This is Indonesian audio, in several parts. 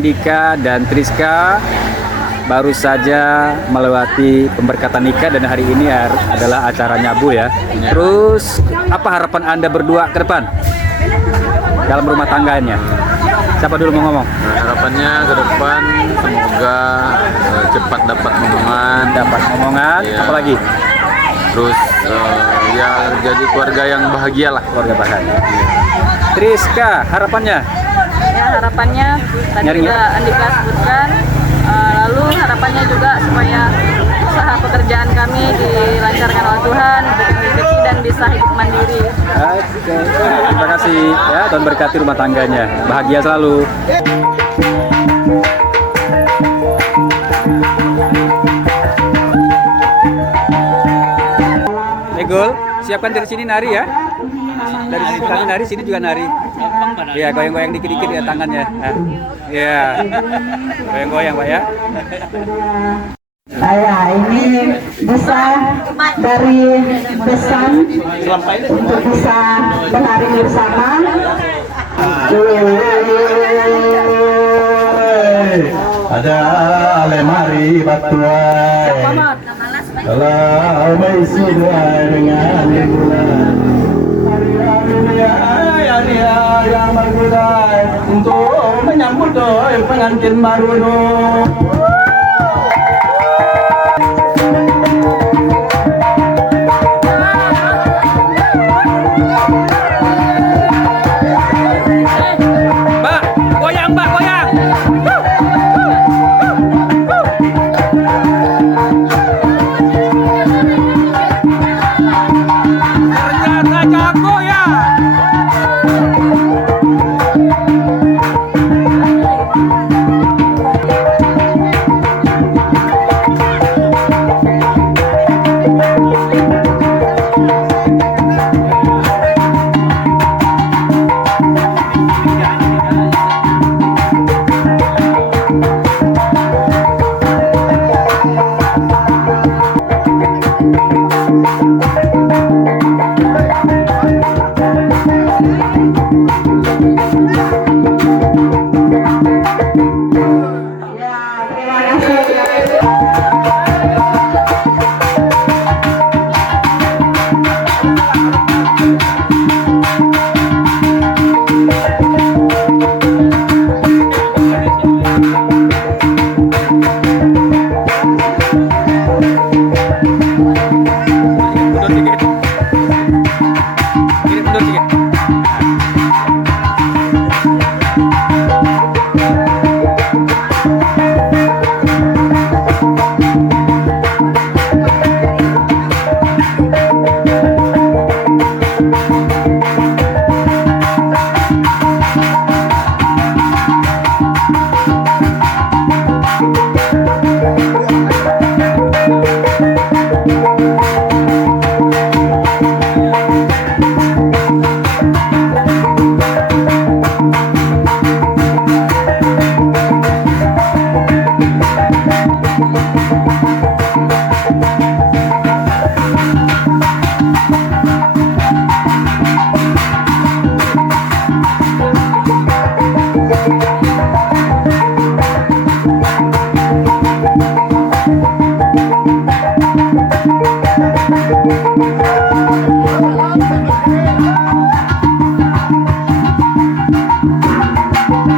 Andika dan Triska baru saja melewati pemberkatan nikah dan hari ini adalah acara nyabu ya. Terus apa harapan Anda berdua ke depan dalam rumah tangganya? Siapa dulu mau ngomong? Harapannya ke depan semoga cepat dapat momongan, ya. Apalagi? Terus ya jadi keluarga yang bahagia lah, keluarga bahagia. Triska, harapannya? Ya harapannya tadi Nyaring, juga Andika sebutkan, lalu harapannya juga supaya usaha pekerjaan kami dilancarkan oleh Tuhan, diberikan rezeki dan bisa hidup mandiri. Oke. Terima kasih ya, Tuhan berkati rumah tangganya, bahagia selalu. Negol, siapkan dari sini nari ya. Dari sini kami nari, sini juga nari. Ya, goyang-goyang dikit-dikit ya tangannya. Ya, goyang-goyang Pak ya. Saya ini bisa dari pesan untuk bisa menari bersama. Ada lemari batuai, kalau mengisi doa dengan bulan. Hari yang bergulai untuk menyambut doi pengantin baru doi.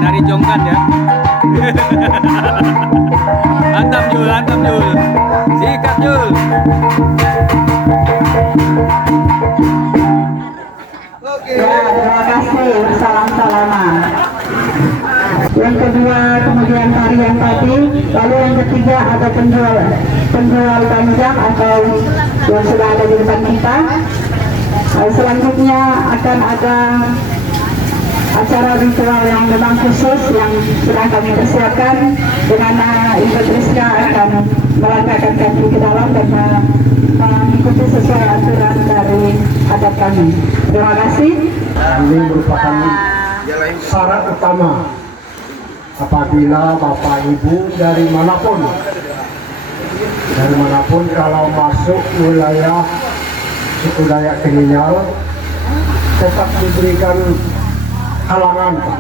Nari jongkan ya. Hantam Jul. Sikat Jul. Ya, terima kasih. Salam-salaman. Yang kedua, kemudian tarian tadi, lalu yang ketiga ada penjual banjak atau yang sudah ada di depan kita. Selanjutnya akan ada acara ritual yang memang khusus yang sudah kami persiapkan, di mana Ibu Triska akan melangkahkan kaki ke dalam dan mengikuti sesuai aturan dari adat kami. Terima kasih. Ini merupakan syarat utama apabila Bapak Ibu dari manapun kalau masuk wilayah suku Dayak Tenginyal tetap diberikan halangan, Pak.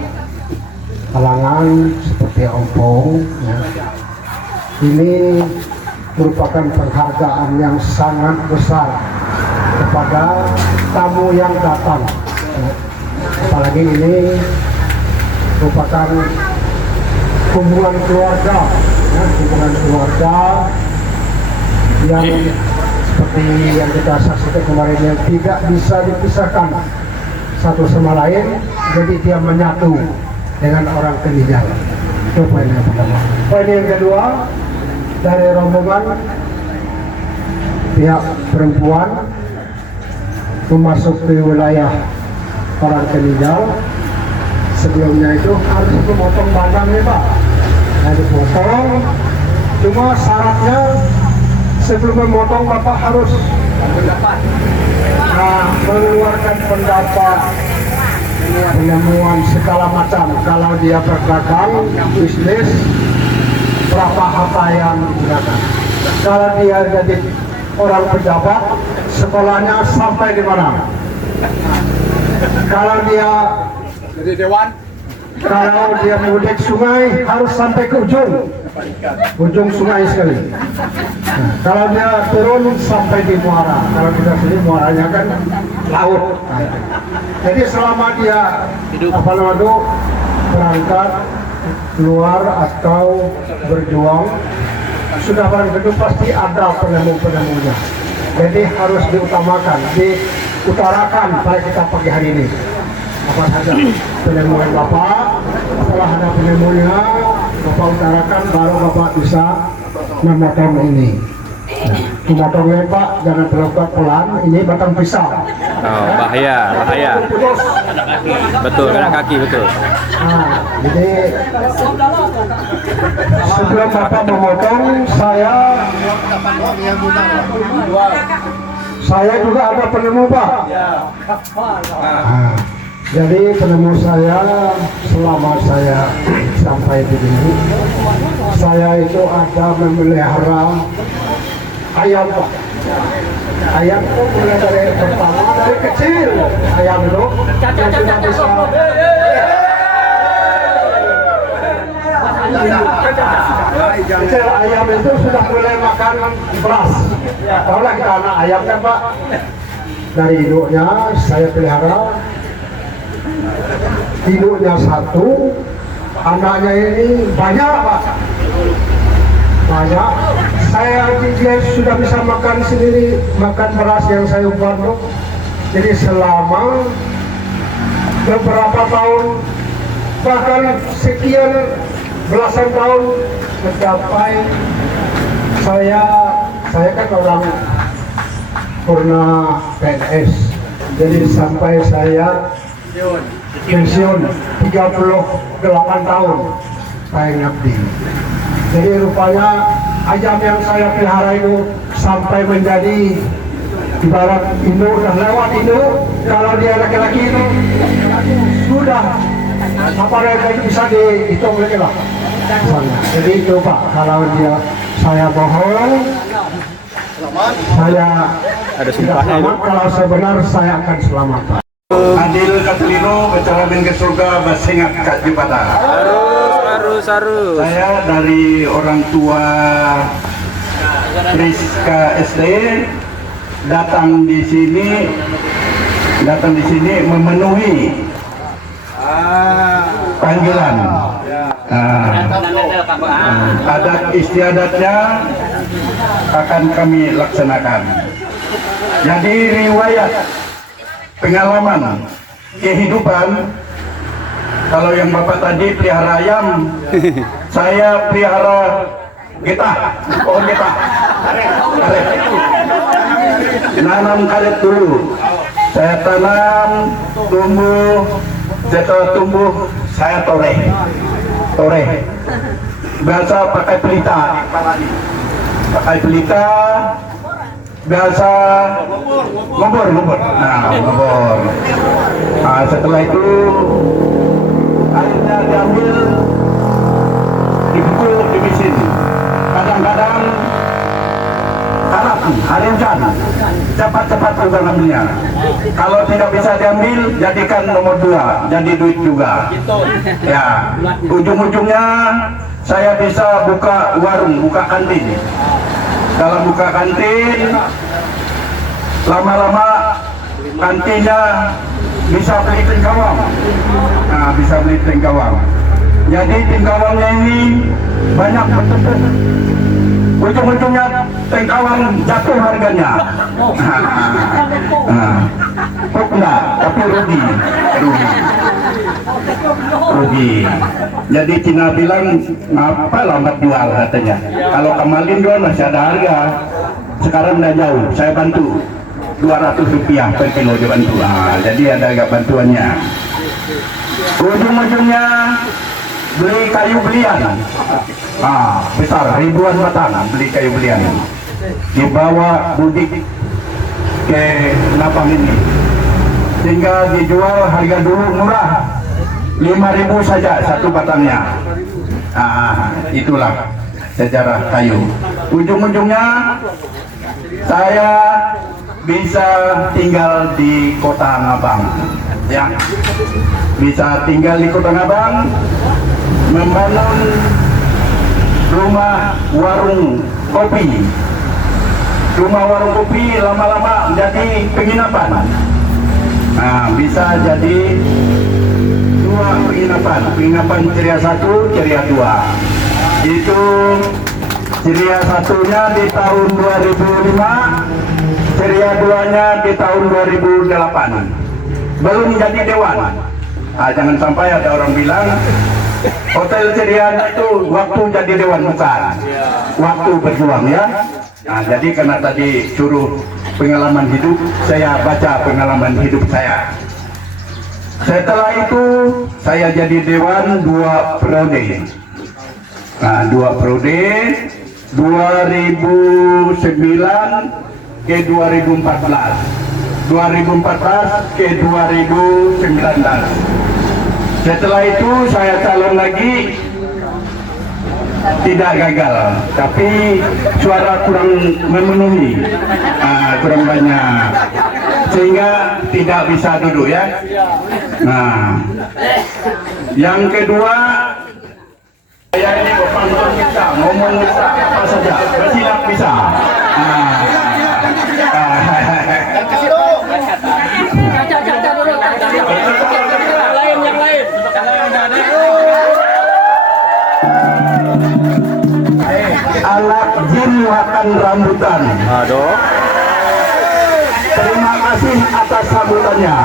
halangan seperti ompong ya. Ini merupakan penghargaan yang sangat besar kepada tamu yang datang ya. Apalagi ini merupakan hubungan keluarga ya, hubungan keluarga yang seperti yang kita saksikan kemarin yang tidak bisa dipisahkan satu sama lain, jadi dia menyatu dengan orang Kenijal. Itu poin yang pertama. Poin yang kedua, dari rombongan pihak perempuan memasuki wilayah orang Kenijal. Sebelumnya itu harus memotong badannya, Pak. Nah, dipotong. Cuma syaratnya sebelum memotong Bapak harus mengeluarkan pendapat, penemuan segala macam. Kalau dia berdagang, bisnis, berapa harta yang digunakan. Kalau dia jadi orang pejabat, sekolahnya sampai di mana. Kalau dia jadi dewan, kalau dia mudik sungai harus sampai ke ujung sungai sekali. Nah, kalau dia turun sampai di muara, kalau kita sini muaranya kan laut. Nah, jadi selama dia berangkat keluar atau berjuang, sudah barang tentu pasti ada penemu-penemunya. Jadi harus diutamakan, diutarakan pada kita pagi hari ini. Apa saja penemuan Bapak, setelah ada penemunya, Bapak utarakan, baru Bapak bisa memotong ini. Nah, memotongnya Pak, jangan terlalu pelan, ini batang pisau. Oh, bahaya. Betul, kena kaki, betul. Nah, jadi sebelum Bapak memotong, saya juga ada penemu, Pak. Nah, jadi penemu saya selama saya sampai di sini, saya itu ada memelihara ayam, Pak. Ayam itu mulai dari pertama, dari kecil ayam itu yang sudah bisa kecil ayam itu sudah mulai makan beras. Tahulah kita anak ayam kan, Pak. Dari induknya saya pelihara, induknya satu, anaknya ini banyak, Pak. Banyak. Dia sudah bisa makan sendiri, makan beras yang saya ubah. Jadi selama beberapa tahun, bahkan sekian belasan tahun mencapai saya kan orang purna PNS, jadi sampai saya pensiun 38 tahun saya ngabdi. Jadi rupanya ayam yang saya pelihara itu sampai menjadi ibarat induk, udah lewat induk. Kalau dia laki-laki itu sudah apa yang bisa dihitung lagi lah. Jadi itu Pak, kalau dia saya bohong, saya Ada tidak sumpahnya itu. selamat. Kalau saya benar, saya akan selamat, Pak. Adil Katlino bercaramin ke surga basingat kat jipada. Harus. Saya dari orang tua Rizka SD datang di sini memenuhi panggilan. Adat istiadatnya akan kami laksanakan. Jadi riwayat pengalaman kehidupan, kalau yang Bapak tadi pelihara ayam, saya pelihara getah, pohon getah, karet. Nanam karet dulu, saya tanam, tumbuh, setelah tumbuh saya toreh. Biasa pakai pelita, biasa ngobor. Nah, setelah itu airnya diambil, dipukul di mesin. Kadang-kadang tanah hari hujan, cepat-cepat tukang ambilnya. Kalau tidak bisa diambil, jadikan nomor 2, jadi duit juga. Ya, ujung-ujungnya saya bisa buka warung, buka kantin. Kalau buka kantin, lama-lama kantinnya bisa beli tingkawang. Nah, bisa beli tingkawang. Jadi tingkawangnya ini banyak bertepuk. Ujung-ujungnya tingkawang jatuh harganya. Kok enggak, tapi rugi. Jadi Cina bilang, ngapa lambat jual katanya. Kalau kemarin jual masih ada harga. Sekarang udah jauh, saya bantu. 200 rupiah per kilo dibantu. Jadi ada agak bantuannya. Ujung-ujungnya beli kayu belian. Besar, ribuan batang beli kayu belian. Dibawa budik ke lapang ini. Sehingga dijual harga dulu murah. 5.000 saja satu batangnya. Itulah sejarah kayu. Ujung-ujungnya saya bisa tinggal di Kota Ngabang, ya, bisa tinggal di Kota Ngabang, membangun rumah warung kopi. Rumah warung kopi lama-lama menjadi penginapan. Bisa jadi 2 penginapan ceria 1, ceria 2. Itu ceria 1-nya di tahun 2005, ceria 2-nya di tahun 2008. Belum jadi dewan. Jangan sampai ada orang bilang Hotel Ceria itu waktu jadi dewan, bukan. Waktu berjuang, ya. Jadi karena tadi suruh pengalaman hidup, saya baca pengalaman hidup saya. Setelah itu saya jadi dewan 2 periode. 2 periode 2009 ke 2014, 2014 ke 2019. Setelah itu saya calon lagi, tidak gagal, tapi suara kurang memenuhi, kurang banyak, sehingga tidak bisa duduk, ya. Yang kedua, saya ini pantun bisa, ngomong bisa, apa saja, bersilat bisa. Anak jin makan rambutan. Aduh. Terima kasih atas sambutannya.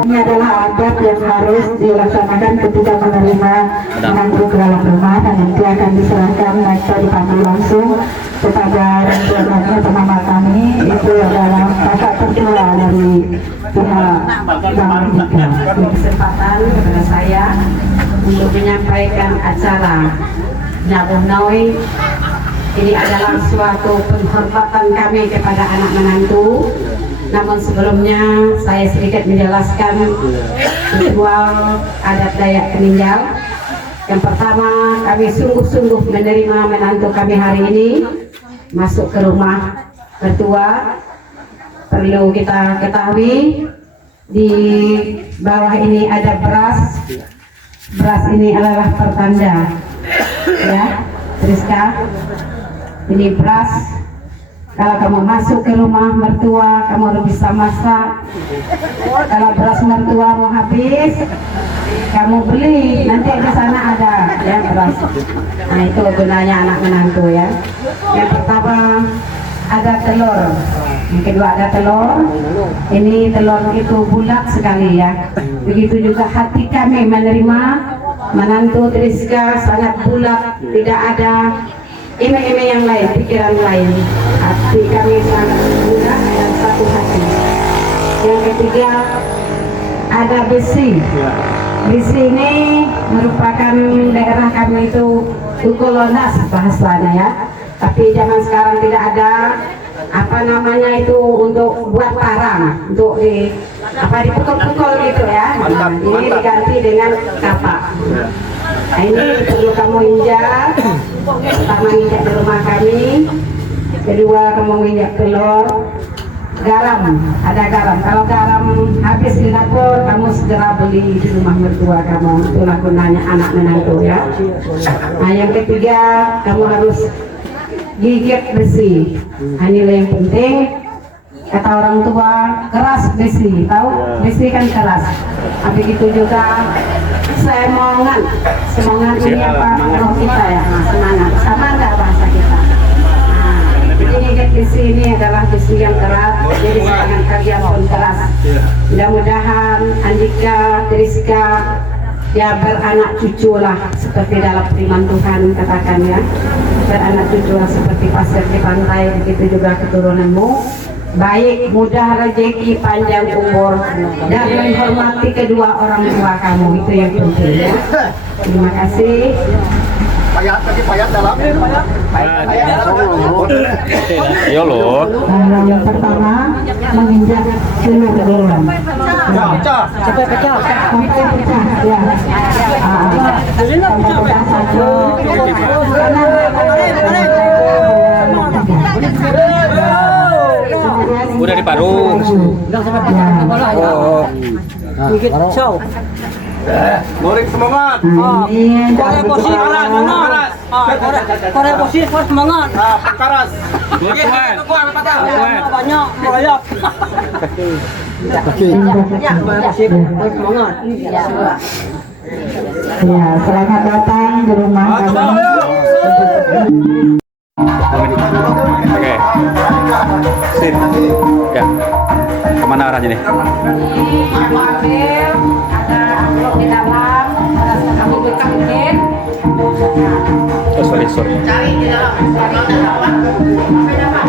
Ini adalah adat yang harus dilaksanakan ketika menerima menantu ke dalam rumah, dan nanti akan diserahkan naiknya dipanggil langsung kepada keluarganya pertama kami. Itu adalah kakak tertua dari pihak Bang. Kesempatan kepada saya untuk menyampaikan acara Nyabuh Noi. Ini adalah suatu penghormatan kami kepada anak menantu. Namun sebelumnya saya sedikit menjelaskan ritual adat Dayak Peninggal. Yang pertama, kami sungguh-sungguh menerima menantu kami hari ini masuk ke rumah mertua. Perlu kita ketahui, di bawah ini ada beras. Beras ini adalah pertanda, ya, Rizka. Ini beras. Kalau kamu masuk ke rumah mertua, kamu harus bisa masak. Kalau beras mertua mau habis, kamu beli, nanti di sana ada, ya, beras. Nah, itu gunanya anak menantu, ya. Yang pertama ada telur, yang kedua ada telur. Ini telur itu bulat sekali, ya. Begitu juga hati kami menerima menantu Triska, sangat bulat, tidak ada ime-ime yang lain, pikiran lain. Hati kami sangat bulat dan satu hati. Yang ketiga ada besi. Besi ini merupakan daerah kami itu tukulonas bahasanya ya. Tapi zaman sekarang tidak ada apa namanya itu untuk buat parang, untuk dipukul-pukul gitu ya. Nah, ini diganti dengan kapak. Nah, ini perlu kamu injak. Pertama injak di rumah kami, kedua kamu injak telur, garam, ada garam. Kalau garam habis di dapur, kamu segera beli di rumah mertua kamu. Itulah gunanya anak menantu ya. Nah, yang ketiga kamu harus gigit besi. Inilah yang penting. Kata orang tua, keras besi, tahu? Besi kan keras. Begitu juga semongan. Semongan ini apa? Roh kita ya. Nah, semangat. Sama nggak bahasa kita? Nah, jadi gigit besi ini adalah besi yang keras. Jadi semangat kalian pun keras. Mudah-mudahan Andika, Triska, ya beranak cucu lah seperti dalam firman Tuhan katakan ya, beranak cucu lah seperti pasir di pantai, begitu juga keturunanmu baik, mudah rezeki, panjang umur, dan menghormati kedua orang tua kamu, itu yang penting ya. Terima kasih. Yo loh. Yang pertama menginjak telur duluan. Sampai pecah. Sampai pecah ya. Sampai pecah satu. Udah diparung. Oh. Gigit show. Norik semangat. Ini Korea posisi keras, semangat. Korea posisi keras, semangat. Karas. Banyak merayap. Semangat. ya, selamat datang di rumah kami. Oke. Sip. Ya. Kemana arahnya nih? Ini kamu ambil, ada amplop di dalam, kamu bekakin. Oh, sorry. Cari di dalam, sampai dapat.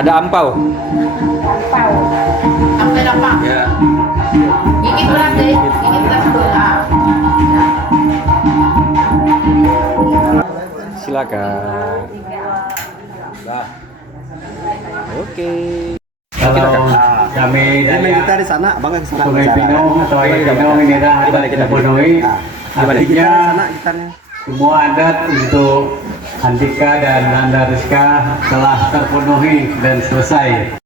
Ada ampau. Sampai dapat. Ya. Gigit berat deh, gigit berat berat. Silakan. Oke. Kalau kami dari Kita di sana, bangga ke sana. Sungai Pinong atau Air Pinong ini dah kita penuhi. Artinya semua adat untuk Andika dan Nanda Rizka telah terpenuhi dan selesai.